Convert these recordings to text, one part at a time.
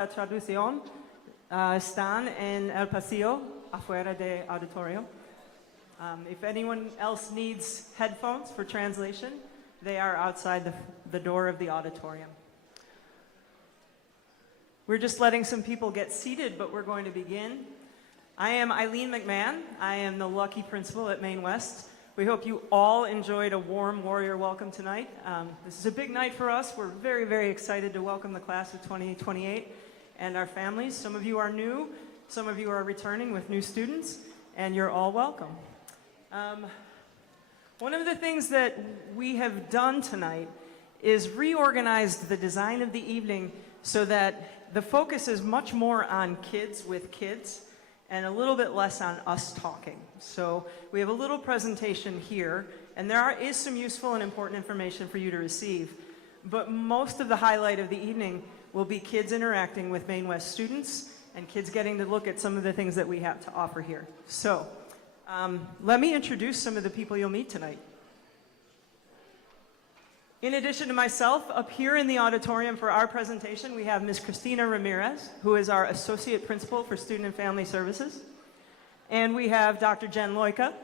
La traducción están en el pasillo afuera de auditorio. If anyone else needs headphones for translation, they are outside the door of the auditorium. We're just letting some people get seated, but we're going to begin. I am Eileen McMahon. I am the lucky principal at Maine West. We hope you all enjoyed a warm Warrior welcome tonight. This is a big night for us. We're very, very excited to welcome the class of 2028 and our families. Some of you are new, some of you are returning with new students, and you're all welcome. One of the things that we have done tonight is reorganized the design of the evening so that the focus is much more on kids with kids and a little bit less on us talking. So we have a little presentation here, and there is some useful and important information for you to receive. But most of the highlight of the evening will be kids interacting with Maine West students and kids getting to look at some of the things that we have to offer here. So let me introduce some of the people you'll meet tonight. In addition to myself, up here in the auditorium for our presentation, we have Ms. Christina Ramirez, who is our Associate Principal for Student and Family Services. And we have Dr. Jen Loika,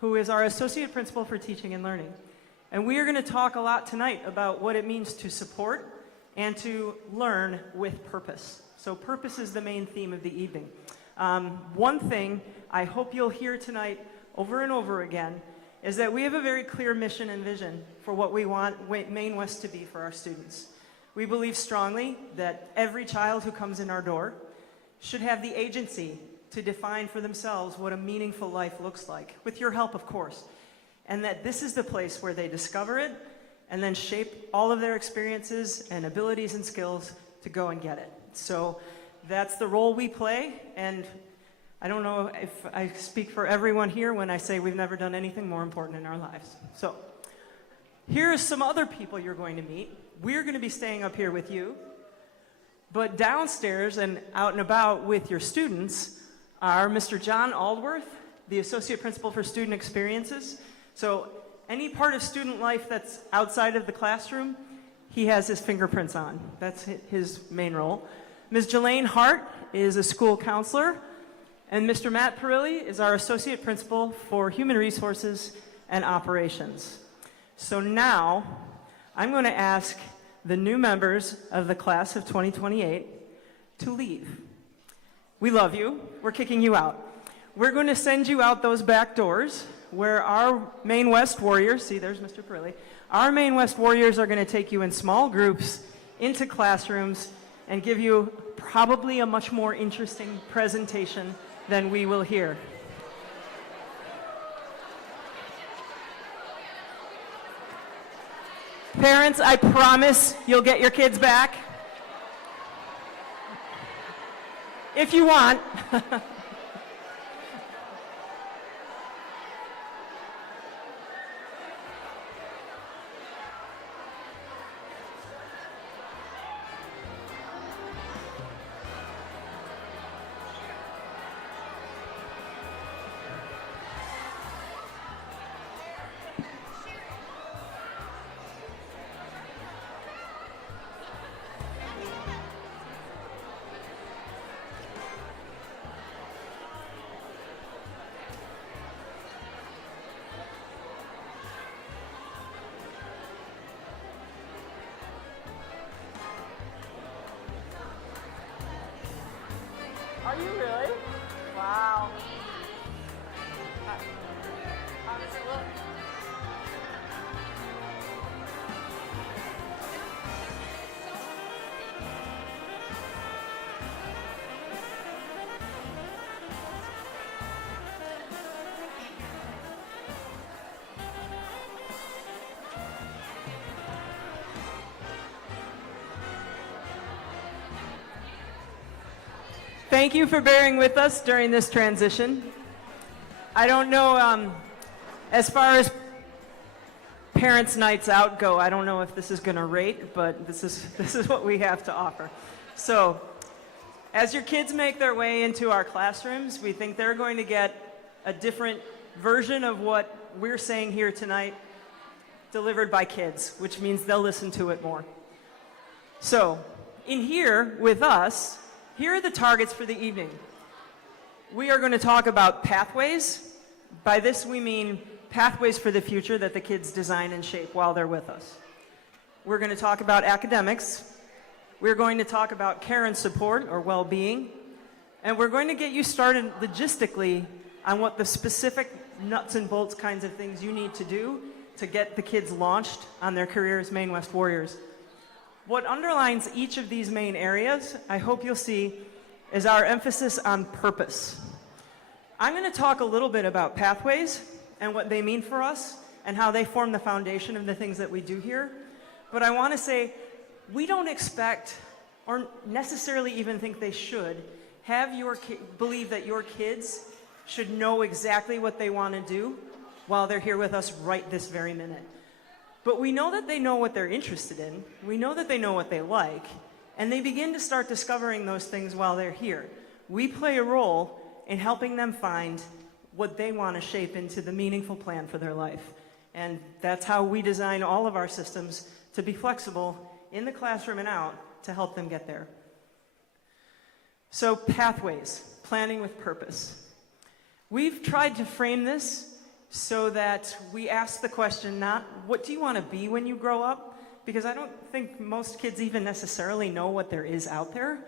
who is our Associate Principal for Teaching and Learning. And we are going to talk a lot tonight about what it means to support and to learn with purpose. So purpose is the main theme of the evening. One thing I hope you'll hear tonight over and over again is that we have a very clear mission and vision for what we want Maine West to be for our students. We believe strongly that every child who comes in our door should have the agency to define for themselves what a meaningful life looks like, with your help, of course, and that this is the place where they discover it and then shape all of their experiences and abilities and skills to go and get it. So that's the role we play, and I don't know if I speak for everyone here when I say we've never done anything more important in our lives. So here are some other people you're going to meet. We're going to be staying up here with you, but downstairs and out and about with your students are Mr. John Aldworth, the Associate Principal for Student Experiences. So any part of student life that's outside of the classroom, he has his fingerprints on. That's his main role. Ms. Jelaine Hart is a school counselor, and Mr. Matt Perilli is our Associate Principal for Human Resources and Operations. So now, I'm going to ask the new members of the class of 2028 to leave. We love you. We're kicking you out. We're going to send you out those back doors where our Maine West Warriors, see there's Mr. Perilli, our Maine West Warriors are going to take you in small groups into classrooms and give you probably a much more interesting presentation than we will hear. Parents, I promise you'll get your kids back. If you want. Are you really? Wow. How does it look? Thank you for bearing with us during this transition. I don't know, as far as parents' nights out go, I don't know if this is going to rate, but this is what we have to offer. So, as your kids make their way into our classrooms, we think they're going to get a different version of what we're saying here tonight, delivered by kids, which means they'll listen to it more. So, in here with us, here are the targets for the evening. We are going to talk about pathways. By this we mean pathways for the future that the kids design and shape while they're with us. We're going to talk about academics. We're going to talk about care and support, or well-being. And we're going to get you started logistically on what the specific nuts and bolts kinds of things you need to do to get the kids launched on their career as Maine West Warriors. What underlines each of these main areas, I hope you'll see, is our emphasis on purpose. I'm going to talk a little bit about pathways and what they mean for us and how they form the foundation of the things that we do here. But I want to say, we don't expect, or necessarily even think they should, have believe that your kids should know exactly what they want to do while they're here with us right this very minute. But we know that they know what they're interested in, we know that they know what they like, and they begin to start discovering those things while they're here. We play a role in helping them find what they want to shape into the meaningful plan for their life. And that's how we design all of our systems to be flexible in the classroom and out to help them get there. So pathways, planning with purpose. We've tried to frame this so that we ask the question not, what do you want to be when you grow up? Because I don't think most kids even necessarily know what there is out there.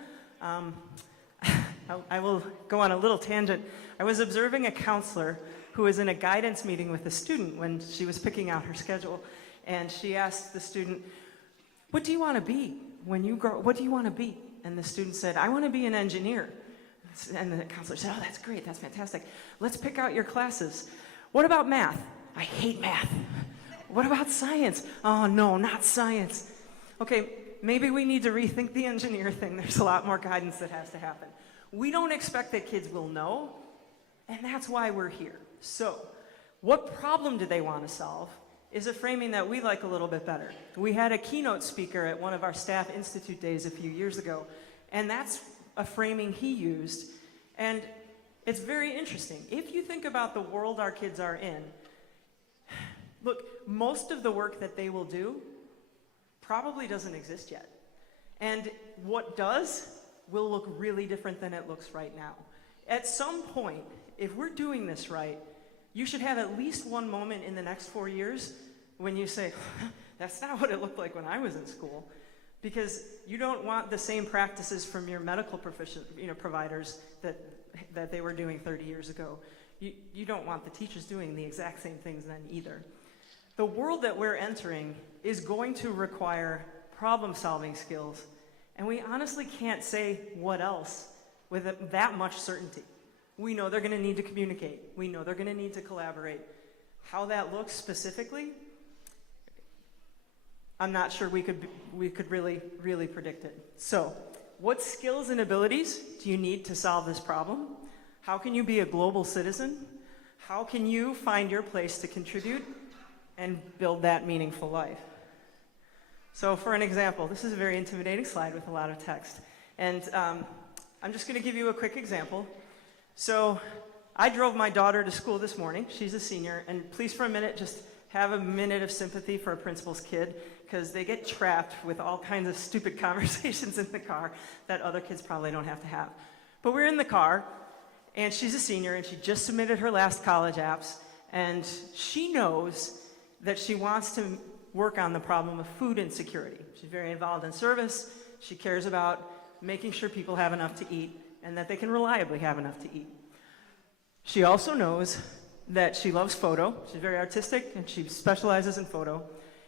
I will go on a little tangent. I was observing a counselor who was in a guidance meeting with a student when she was picking out her schedule. And she asked the student, what do you want to be when you grow? What do you want to be? And the student said, I want to be an engineer. And the counselor said, oh, that's great, that's fantastic. Let's pick out your classes. What about math? I hate math. What about science? Oh, no, not science. Okay, maybe we need to rethink the engineer thing. There's a lot more guidance that has to happen. We don't expect that kids will know, and that's why we're here. So, what problem do they want to solve is a framing that we like a little bit better. We had a keynote speaker at one of our Staff Institute days a few years ago, and that's a framing he used, and it's very interesting. If you think about the world our kids are in, look, most of the work that they will do probably doesn't exist yet. And what does will look really different than it looks right now. At some point, if we're doing this right, you should have at least one moment in the next 4 years when you say, that's not what it looked like when I was in school. Because you don't want the same practices from your medical providers that they were doing 30 years ago. You don't want the teachers doing the exact same things then either. The world that we're entering is going to require problem-solving skills, and we honestly can't say what else with that much certainty. We know they're going to need to communicate. We know they're going to need to collaborate. How that looks specifically, I'm not sure we could really predict it. So, what skills and abilities do you need to solve this problem? How can you be a global citizen? How can you find your place to contribute and build that meaningful life? So for an example, this is a very intimidating slide with a lot of text. And I'm just going to give you a quick example. So I drove my daughter to school this morning. She's a senior. And please, for a minute, just have a minute of sympathy for a principal's kid, because they get trapped with all kinds of stupid conversations in the car that other kids probably don't have to have. But we're in the car, and she's a senior, and she just submitted her last college apps, and she knows that she wants to work on the problem of food insecurity. She's very involved in service. She cares about making sure people have enough to eat and that they can reliably have enough to eat. She also knows that she loves photo. She's very artistic, and she specializes in photo.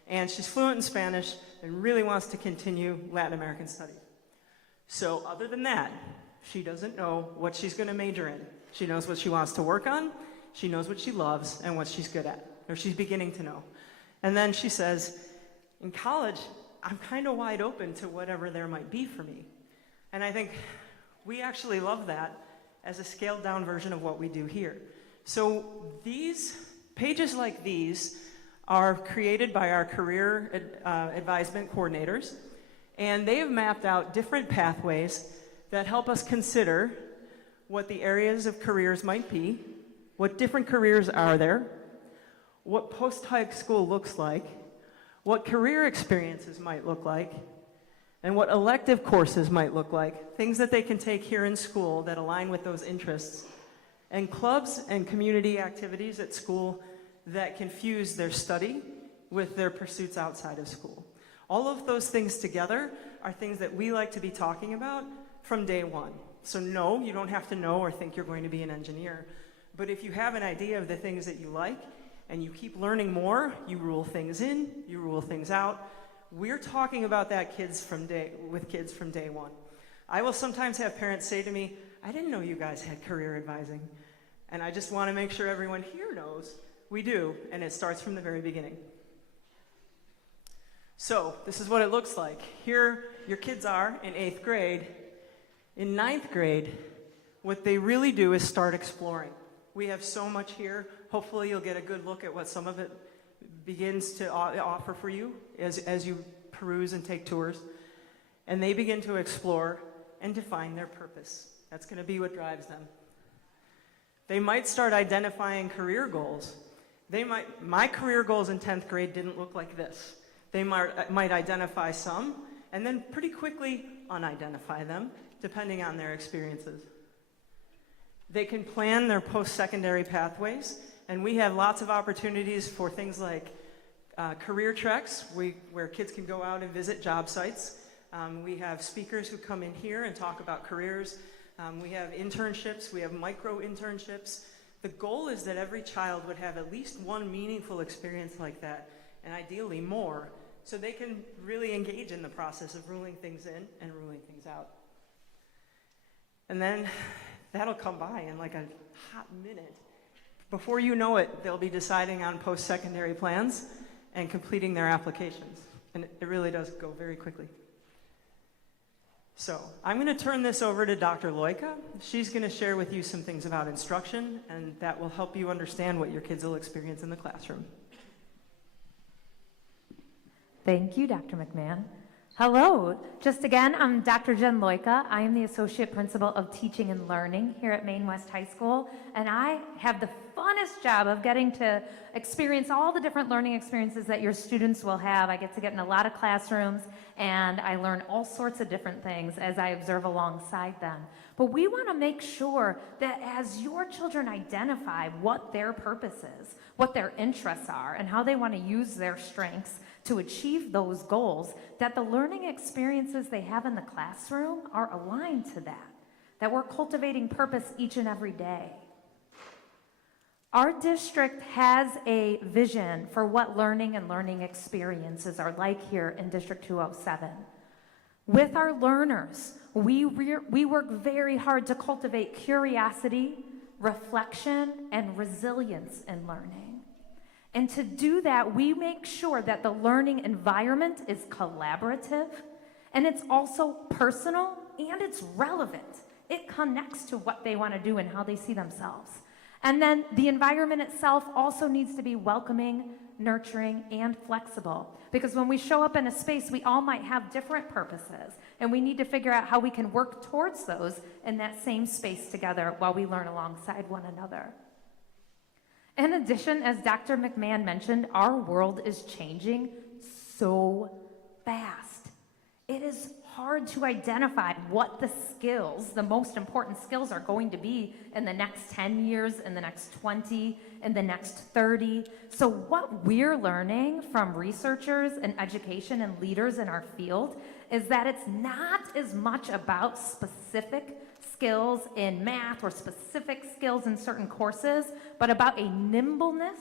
And she's fluent in Spanish and really wants to continue Latin American studies. So other than that, she doesn't know what she's going to major in. She knows what she wants to work on, she knows what she loves, and what she's good at, or she's beginning to know. And then she says, in college, I'm kind of wide open to whatever there might be for me. And I think we actually love that as a scaled down version of what we do here. So these pages like these are created by our career advisement coordinators, and they have mapped out different pathways that help us consider what the areas of careers might be, what different careers are there, what post-high school looks like, what career experiences might look like, and what elective courses might look like, things that they can take here in school that align with those interests, and clubs and community activities at school that can fuse their study with their pursuits outside of school. All of those things together are things that we like to be talking about from day one. So no, you don't have to know or think you're going to be an engineer, but if you have an idea of the things that you like and you keep learning more, you rule things in, you rule things out. We're talking about that with kids from day one. I will sometimes have parents say to me, I didn't know you guys had career advising. And I just want to make sure everyone here knows we do, and it starts from the very beginning. So this is what it looks like. Here your kids are in 8th grade. In 9th grade, what they really do is start exploring. We have so much here. Hopefully you'll get a good look at what some of it begins to offer for you as you peruse and take tours. And they begin to explore and define their purpose. That's going to be what drives them. They might start identifying career goals. My career goals in 10th grade didn't look like this. They might identify some, and then pretty quickly unidentify them, depending on their experiences. They can plan their post-secondary pathways, and we have lots of opportunities for things like career treks, where kids can go out and visit job sites. We have speakers who come in here and talk about careers. We have internships, we have micro internships. The goal is that every child would have at least one meaningful experience like that, and ideally more, so they can really engage in the process of ruling things in and ruling things out. And then that'll come by in like a hot minute. Before you know it, they'll be deciding on post-secondary plans and completing their applications. And it really does go very quickly. So I'm going to turn this over to Dr. Loika. She's going to share with you some things about instruction, and that will help you understand what your kids will experience in the classroom. Thank you, Dr. McMahon. Hello. Just again, I'm Dr. Jen Loika. I am the Associate Principal of Teaching and Learning here at Maine West High School, and I have the funnest job of getting to experience all the different learning experiences that your students will have. I get to get in a lot of classrooms, and I learn all sorts of different things as I observe alongside them. But we want to make sure that as your children identify what their purpose is, what their interests are, and how they want to use their strengths to achieve those goals, that the learning experiences they have in the classroom are aligned to that we're cultivating purpose each and every day. Our district has a vision for what learning and learning experiences are like here in District 207. With our learners, we work very hard to cultivate curiosity, reflection, and resilience in learning. And to do that, we make sure that the learning environment is collaborative, and it's also personal, and it's relevant. It connects to what they want to do and how they see themselves. And then the environment itself also needs to be welcoming, nurturing, and flexible. Because when we show up in a space, we all might have different purposes, and we need to figure out how we can work towards those in that same space together while we learn alongside one another. In addition, as Dr. McMahon mentioned, our world is changing so fast. It is hard to identify what the skills, the most important skills, are going to be in the next 10 years, in the next 20, in the next 30. So what we're learning from researchers and education and leaders in our field is that it's not as much about specific skills in math or specific skills in certain courses, but about a nimbleness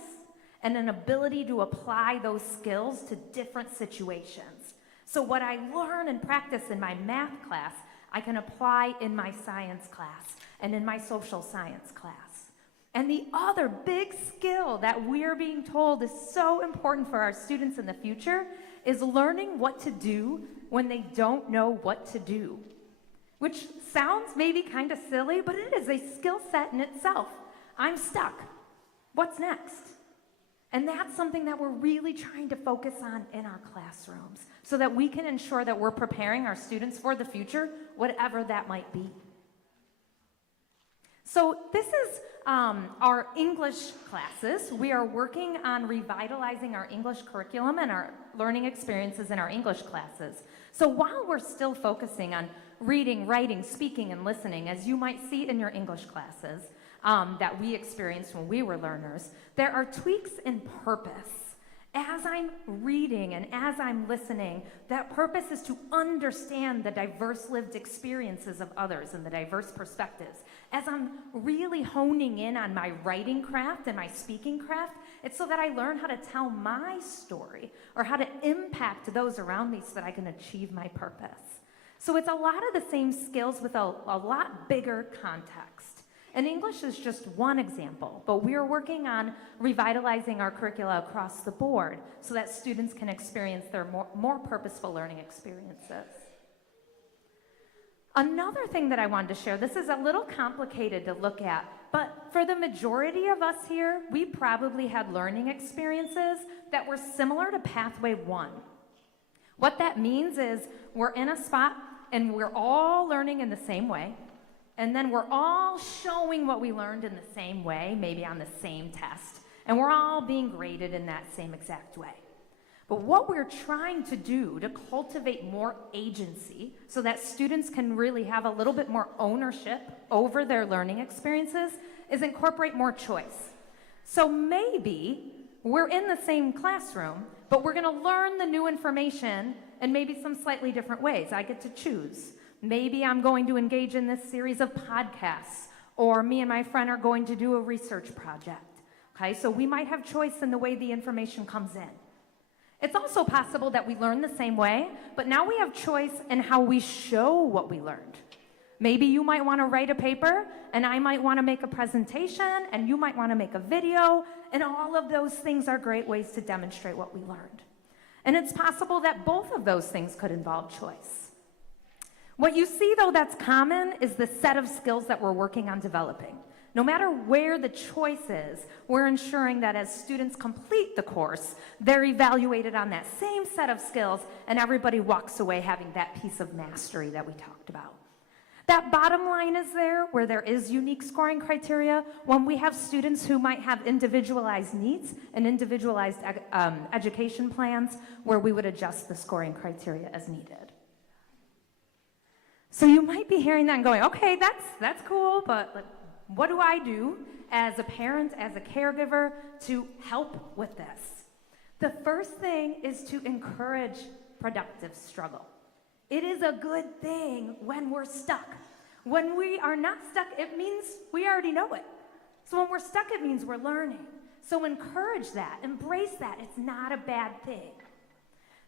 and an ability to apply those skills to different situations. So what I learn and practice in my math class, I can apply in my science class and in my social science class. And the other big skill that we're being told is so important for our students in the future is learning what to do when they don't know what to do. Which sounds maybe kind of silly, but it is a skill set in itself. I'm stuck. What's next? And that's something that we're really trying to focus on in our classrooms so that we can ensure that we're preparing our students for the future, whatever that might be. So this is our English classes. We are working on revitalizing our English curriculum and our learning experiences in our English classes. So while we're still focusing on reading, writing, speaking, and listening, as you might see in your English classes that we experienced when we were learners, there are tweaks in purpose. As I'm reading and as I'm listening, that purpose is to understand the diverse lived experiences of others and the diverse perspectives. As I'm really honing in on my writing craft and my speaking craft, it's so that I learn how to tell my story or how to impact those around me so that I can achieve my purpose. So it's a lot of the same skills with a lot bigger context. And English is just one example, but we are working on revitalizing our curricula across the board so that students can experience their more purposeful learning experiences. Another thing that I wanted to share, this is a little complicated to look at, but for the majority of us here, we probably had learning experiences that were similar to Pathway 1. What that means is we're in a spot and we're all learning in the same way. And then we're all showing what we learned in the same way, maybe on the same test. And we're all being graded in that same exact way. But what we're trying to do to cultivate more agency so that students can really have a little bit more ownership over their learning experiences is incorporate more choice. So maybe we're in the same classroom, but we're going to learn the new information in maybe some slightly different ways. I get to choose. Maybe I'm going to engage in this series of podcasts, or me and my friend are going to do a research project. Okay, so we might have choice in the way the information comes in. It's also possible that we learn the same way, but now we have choice in how we show what we learned. Maybe you might want to write a paper, and I might want to make a presentation, and you might want to make a video, and all of those things are great ways to demonstrate what we learned. And it's possible that both of those things could involve choice. What you see, though, that's common is the set of skills that we're working on developing. No matter where the choice is, we're ensuring that as students complete the course, they're evaluated on that same set of skills, and everybody walks away having that piece of mastery that we talked about. That bottom line is there, where there is unique scoring criteria, when we have students who might have individualized needs and individualized education plans, where we would adjust the scoring criteria as needed. So you might be hearing that and going, okay, that's cool, but what do I do as a parent, as a caregiver, to help with this? The first thing is to encourage productive struggle. It is a good thing when we're stuck. When we are not stuck, it means we already know it. So when we're stuck, it means we're learning. So encourage that, embrace that. It's not a bad thing.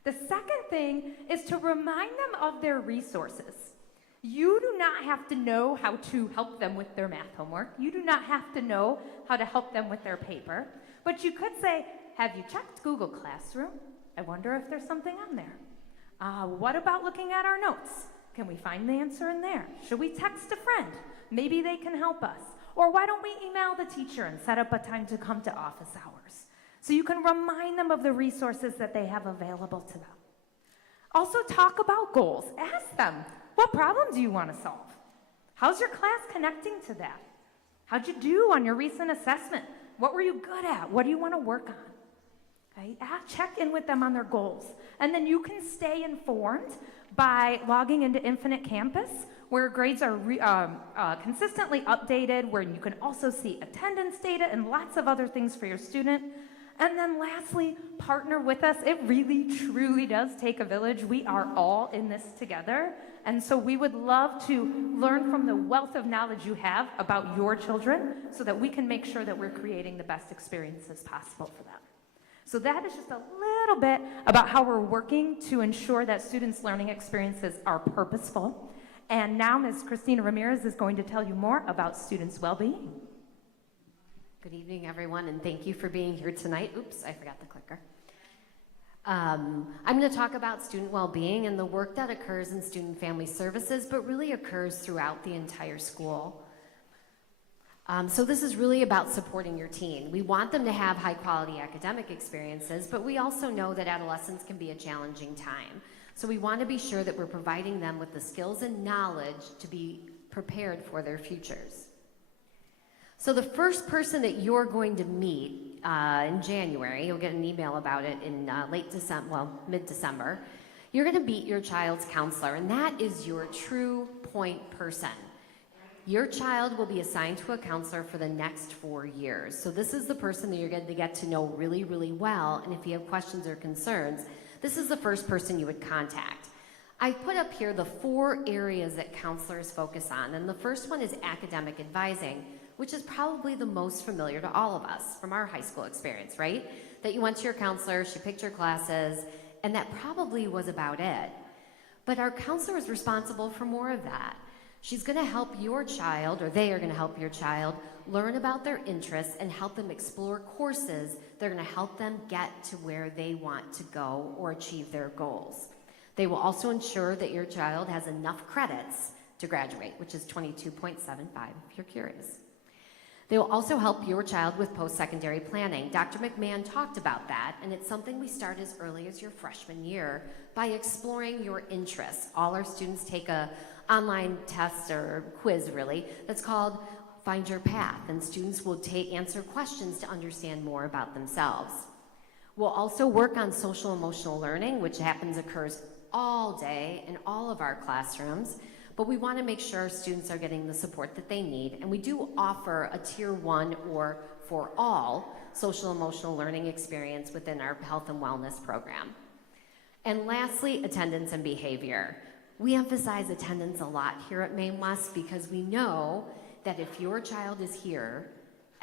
The second thing is to remind them of their resources. You do not have to know how to help them with their math homework. You do not have to know how to help them with their paper. But you could say, have you checked Google Classroom? I wonder if there's something on there. What about looking at our notes? Can we find the answer in there? Should we text a friend? Maybe they can help us. Or why don't we email the teacher and set up a time to come to office hours? So you can remind them of the resources that they have available to them. Also talk about goals. Ask them, what problem do you want to solve? How's your class connecting to that? How'd you do on your recent assessment? What were you good at? What do you want to work on? Okay? Check in with them on their goals. And then you can stay informed by logging into Infinite Campus, where grades are consistently updated, where you can also see attendance data and lots of other things for your student. And then lastly, partner with us. It really, truly does take a village. We are all in this together. And so we would love to learn from the wealth of knowledge you have about your children so that we can make sure that we're creating the best experiences possible for them. So that is just a little bit about how we're working to ensure that students' learning experiences are purposeful. And now Ms. Christina Ramirez is going to tell you more about students' well-being. Good evening, everyone, and thank you for being here tonight. Oops, I forgot the clicker. I'm going to talk about student well-being and the work that occurs in student family services, but really occurs throughout the entire school. So this is really about supporting your teen. We want them to have high-quality academic experiences, but we also know that adolescence can be a challenging time. So we want to be sure that we're providing them with the skills and knowledge to be prepared for their futures. So the first person that you're going to meet in January, you'll get an email about it in mid-December, You're going to meet your child's counselor, and that is your true point person. Your child will be assigned to a counselor for the next 4 years. So this is the person that you're going to get to know really, really well, and if you have questions or concerns, this is the first person you would contact. I put up here the 4 areas that counselors focus on, and the first one is academic advising, which is probably the most familiar to all of us from our high school experience, right? That you went to your counselor, she picked your classes, and that probably was about it. But our counselor is responsible for more of that. She's going to help your child, or they are going to help your child, learn about their interests and help them explore courses that are going to help them get to where they want to go or achieve their goals. They will also ensure that your child has enough credits to graduate, which is 22.75 if you're curious. They will also help your child with post-secondary planning. Dr. McMahon talked about that, and it's something we start as early as your freshman year by exploring your interests. All our students take a online test or quiz, really, that's called Find Your Path, and students will answer questions to understand more about themselves. We'll also work on social emotional learning, which occurs all day in all of our classrooms, but we want to make sure students are getting the support that they need, and we do offer a Tier 1 or for all social emotional learning experience within our health and wellness program. And lastly, attendance and behavior. We emphasize attendance a lot here at Maine West because we know that if your child is here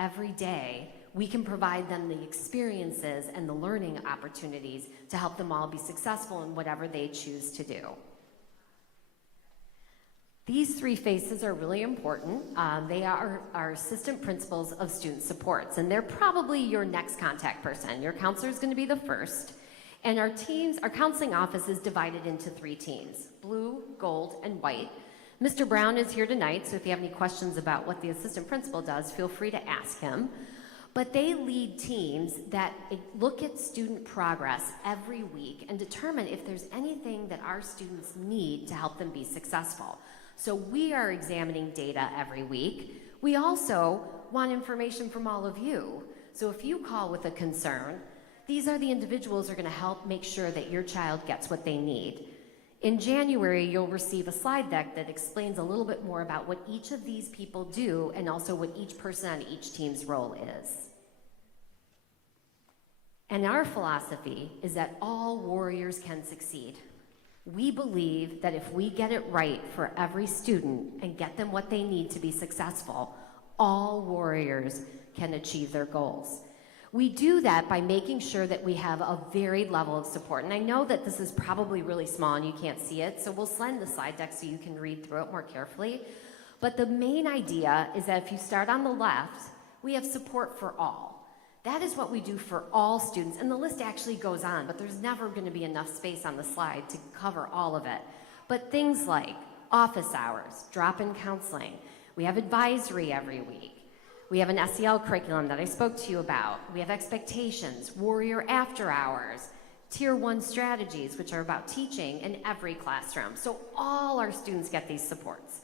every day, we can provide them the experiences and the learning opportunities to help them all be successful in whatever they choose to do. These 3 faces are really important. They are our assistant principals of student supports, and they're probably your next contact person. Your counselor is going to be the first. And our counseling office is divided into 3 teams, blue, gold, and white. Mr. Brown is here tonight, so if you have any questions about what the assistant principal does, feel free to ask him. But they lead teams that look at student progress every week and determine if there's anything that our students need to help them be successful. So we are examining data every week. We also want information from all of you. So if you call with a concern, these are the individuals who are going to help make sure that your child gets what they need. In January, you'll receive a slide deck that explains a little bit more about what each of these people do and also what each person on each team's role is. And our philosophy is that all warriors can succeed. We believe that if we get it right for every student and get them what they need to be successful, all warriors can achieve their goals. We do that by making sure that we have a varied level of support. And I know that this is probably really small and you can't see it, so we'll send the slide deck so you can read through it more carefully. But the main idea is that if you start on the left, we have support for all. That is what we do for all students, and the list actually goes on, but there's never going to be enough space on the slide to cover all of it. But things like office hours, drop-in counseling, we have advisory every week. We have an SEL curriculum that I spoke to you about. We have expectations, warrior after hours, Tier 1 strategies, which are about teaching in every classroom. So all our students get these supports.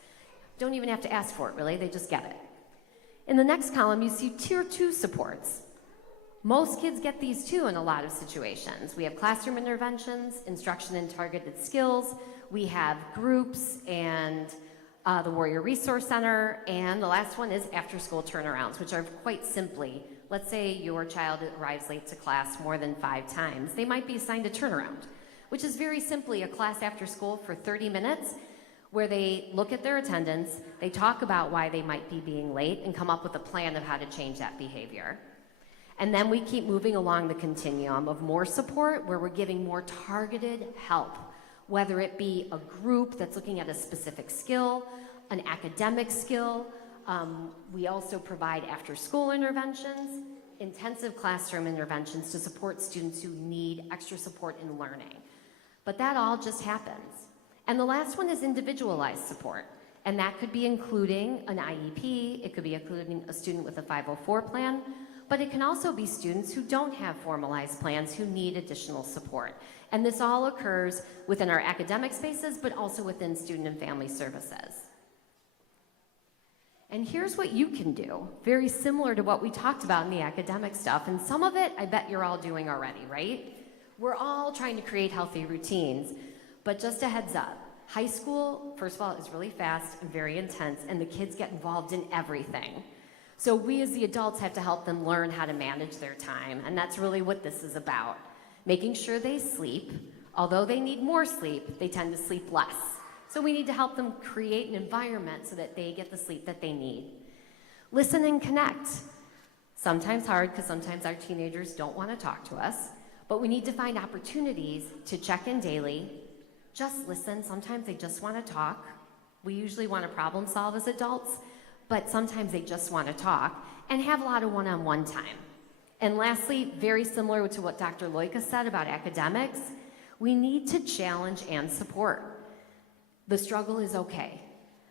Don't even have to ask for it, really, they just get it. In the next column, you see Tier 2 supports. Most kids get these too in a lot of situations. We have classroom interventions, instruction in targeted skills, we have groups and the Warrior Resource Center, and the last one is after-school turnarounds, which are quite simply, let's say your child arrives late to class more than 5 times, they might be assigned a turnaround, which is very simply a class after school for 30 minutes where they look at their attendance, they talk about why they might be being late, and come up with a plan of how to change that behavior. And then we keep moving along the continuum of more support where we're giving more targeted help, whether it be a group that's looking at a specific skill, an academic skill. We also provide after-school interventions, intensive classroom interventions to support students who need extra support in learning. But that all just happens. And the last one is individualized support. And that could be including an IEP, it could be including a student with a 504 plan, but it can also be students who don't have formalized plans who need additional support. And this all occurs within our academic spaces, but also within student and family services. And here's what you can do, very similar to what we talked about in the academic stuff, and some of it I bet you're all doing already, right? We're all trying to create healthy routines, But just a heads up, high school, first of all, is really fast and very intense, and the kids get involved in everything. So we as the adults have to help them learn how to manage their time, and that's really what this is about. Making sure they sleep. Although they need more sleep, they tend to sleep less. So we need to help them create an environment so that they get the sleep that they need. Listen and connect. Sometimes hard, because sometimes our teenagers don't want to talk to us, but we need to find opportunities to check in daily. Just listen. Sometimes they just want to talk. We usually want to problem solve as adults, but sometimes they just want to talk, and have a lot of one-on-one time. And lastly, very similar to what Dr. Loika said about academics, we need to challenge and support. The struggle is okay,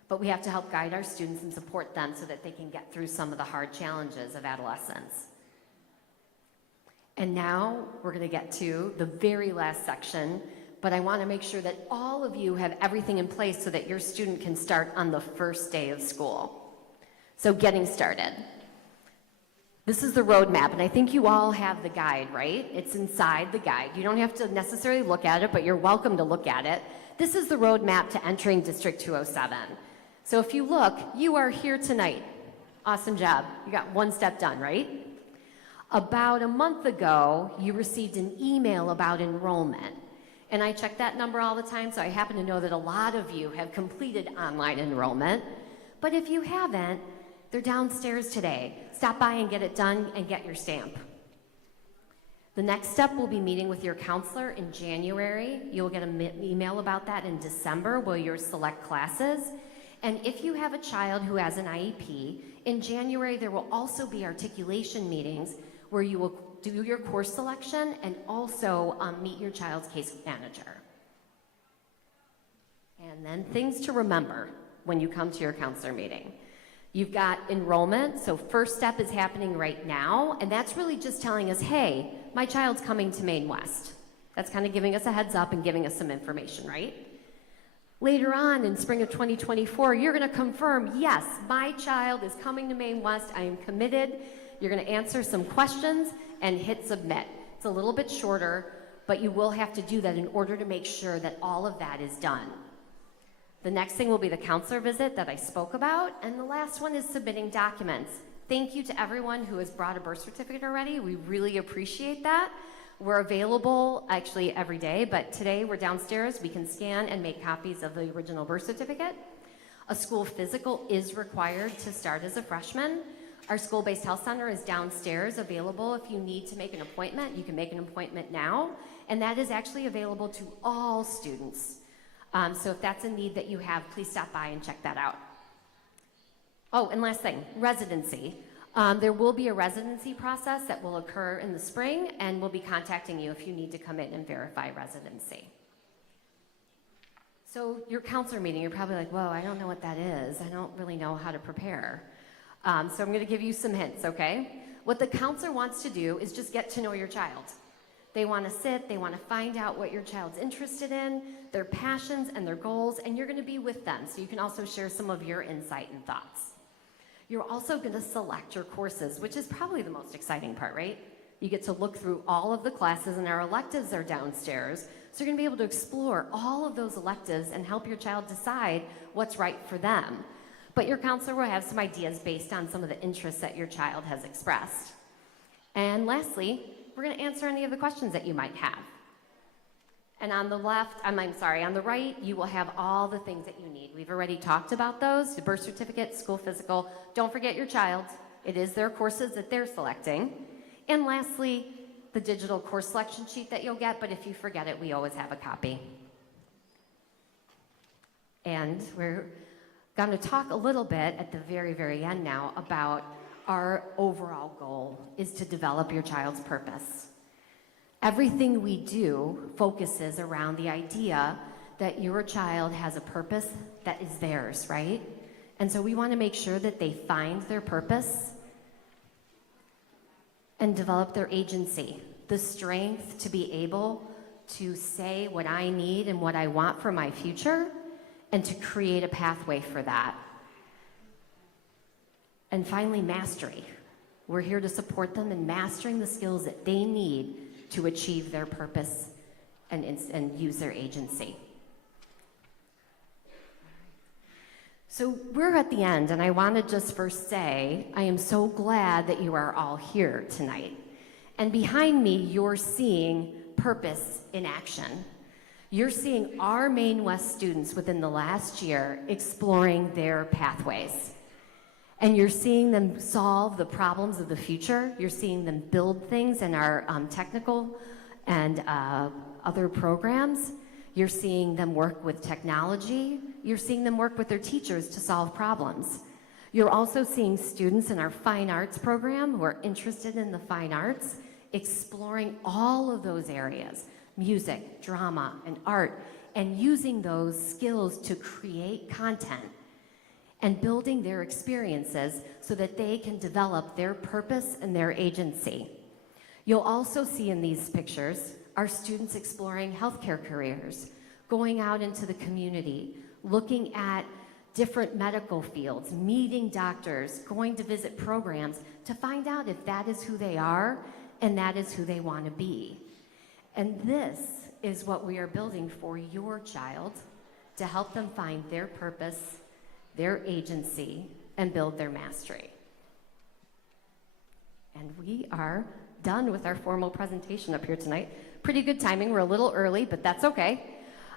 but we have to help guide our students and support them so that they can get through some of the hard challenges of adolescence. And now we're going to get to the very last section, but I want to make sure that all of you have everything in place so that your student can start on the first day of school. So getting started. This is the roadmap, and I think you all have the guide, right? It's inside the guide. You don't have to necessarily look at it, but you're welcome to look at it. This is the roadmap to entering District 207. So if you look, you are here tonight. Awesome job. You got one step done, right? About a month ago, you received an email about enrollment. And I check that number all the time, so I happen to know that a lot of you have completed online enrollment. But if you haven't, they're downstairs today. Stop by and get it done and get your stamp. The next step will be meeting with your counselor in January. You'll get an email about that in December where you'll select classes. And if you have a child who has an IEP, in January there will also be articulation meetings where you will do your course selection and also meet your child's case manager. And then things to remember when you come to your counselor meeting. You've got enrollment, so first step is happening right now, and that's really just telling us, hey, my child's coming to Maine West. That's kind of giving us a heads up and giving us some information, right? Later on in spring of 2024, you're gonna confirm, yes, my child is coming to Maine West, I am committed. You're gonna answer some questions and hit submit. It's a little bit shorter, but you will have to do that in order to make sure that all of that is done. The next thing will be the counselor visit that I spoke about, and the last one is submitting documents. Thank you to everyone who has brought a birth certificate already. We really appreciate that. We're available actually every day, but today we're downstairs. We can scan and make copies of the original birth certificate. A school physical is required to start as a freshman. Our school-based health center is downstairs, available if you need to make an appointment. You can make an appointment now, and that is actually available to all students. So if that's a need that you have, please stop by and check that out. Oh, and last thing, residency. There will be a residency process that will occur in the spring, and we'll be contacting you if you need to come in and verify residency. So your counselor meeting, you're probably like, whoa, I don't know what that is. I don't really know how to prepare. So I'm gonna give you some hints, okay? What the counselor wants to do is just get to know your child. They want to sit, they want to find out what your child's interested in, their passions and their goals, and you're going to be with them, so you can also share some of your insight and thoughts. You're also going to select your courses, which is probably the most exciting part, right? You get to look through all of the classes, and our electives are downstairs, so you're going to be able to explore all of those electives and help your child decide what's right for them. But your counselor will have some ideas based on some of the interests that your child has expressed. And lastly, we're going to answer any of the questions that you might have. And on the left, on the right, you will have all the things that you need. We've already talked about those, the birth certificate, school physical. Don't forget your child. It is their courses that they're selecting. And lastly, the digital course selection sheet that you'll get, but if you forget it, we always have a copy. And we're going to talk a little bit at the very, very end now about our overall goal is to develop your child's purpose. Everything we do focuses around the idea that your child has a purpose that is theirs, right? And so we want to make sure that they find their purpose and develop their agency, the strength to be able to say what I need and what I want for my future, and to create a pathway for that. And finally, mastery. We're here to support them in mastering the skills that they need to achieve their purpose and use their agency. So we're at the end, and I want to just first say, I am so glad that you are all here tonight. And behind me, you're seeing purpose in action. You're seeing our Maine West students within the last year exploring their pathways. And you're seeing them solve the problems of the future. You're seeing them build things in our technical and other programs. You're seeing them work with technology. You're seeing them work with their teachers to solve problems. You're also seeing students in our fine arts program who are interested in the fine arts, exploring all of those areas, music, drama, and art, and using those skills to create content and building their experiences so that they can develop their purpose and their agency. You'll also see in these pictures our students exploring healthcare careers, going out into the community, looking at different medical fields, meeting doctors, going to visit programs to find out if that is who they are and that is who they want to be. And this is what we are building for your child to help them find their purpose, their agency, and build their mastery. And we are done with our formal presentation up here tonight. Pretty good timing. We're a little early, but that's okay.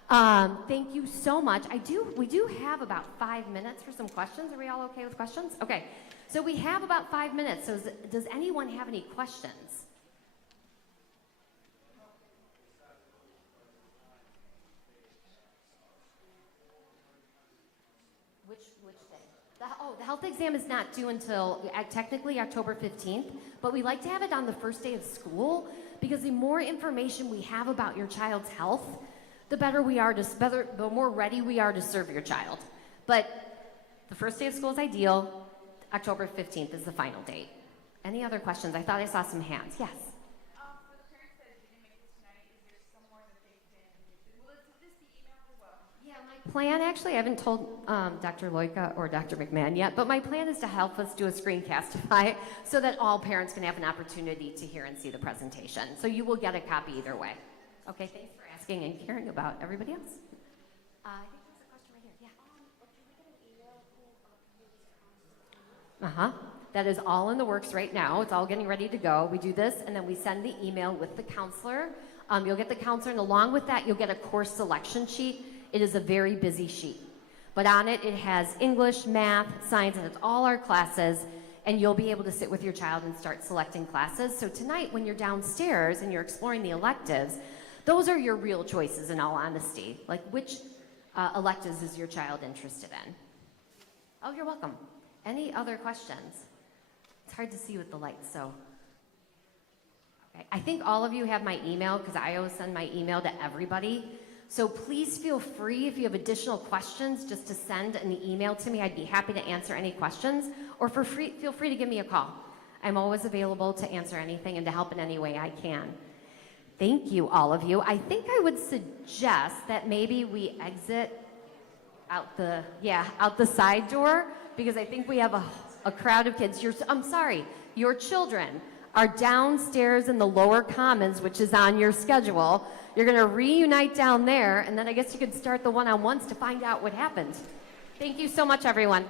Thank you so much. We do have about 5 minutes for some questions. Are we all okay with questions? Okay. So we have about 5 minutes. So does anyone have any questions? Which day? The health exam is not due until technically October 15th, but we like to have it on the first day of school because the more information we have about your child's health, the more ready we are to serve your child. But the first day of school is ideal. October 15th is the final date. Any other questions? I thought I saw some hands. Yes. For the parents that didn't make it tonight, is there somewhere that they can, will this be emailed as well? Yeah, my plan, actually, I haven't told Dr. Loika or Dr. McMahon yet, but my plan is to help us do a screencastify so that all parents can have an opportunity to hear and see the presentation. So you will get a copy either way. Okay, thanks for asking and caring about everybody else. I think there's a question right here. Yeah. That is all in the works right now. It's all getting ready to go. We do this, and then we send the email with the counselor. You'll get the counselor, and along with that, you'll get a course selection sheet. It is a very busy sheet. But on it, it has English, math, science, and it's all our classes, and you'll be able to sit with your child and start selecting classes. So tonight, when you're downstairs and you're exploring the electives, those are your real choices, in all honesty. Like, which electives is your child interested in? Oh, you're welcome. Any other questions? It's hard to see with the lights, so. Okay. I think all of you have my email because I always send my email to everybody. So please feel free, if you have additional questions, just to send an email to me. I'd be happy to answer any questions. Or feel free to give me a call. I'm always available to answer anything and to help in any way I can. Thank you, all of you. I think I would suggest that maybe we exit out the side door, because I think we have a crowd of kids. Your children are downstairs in the lower commons, which is on your schedule. You're gonna reunite down there, and then I guess you could start the one-on-ones to find out what happened. Thank you so much, everyone.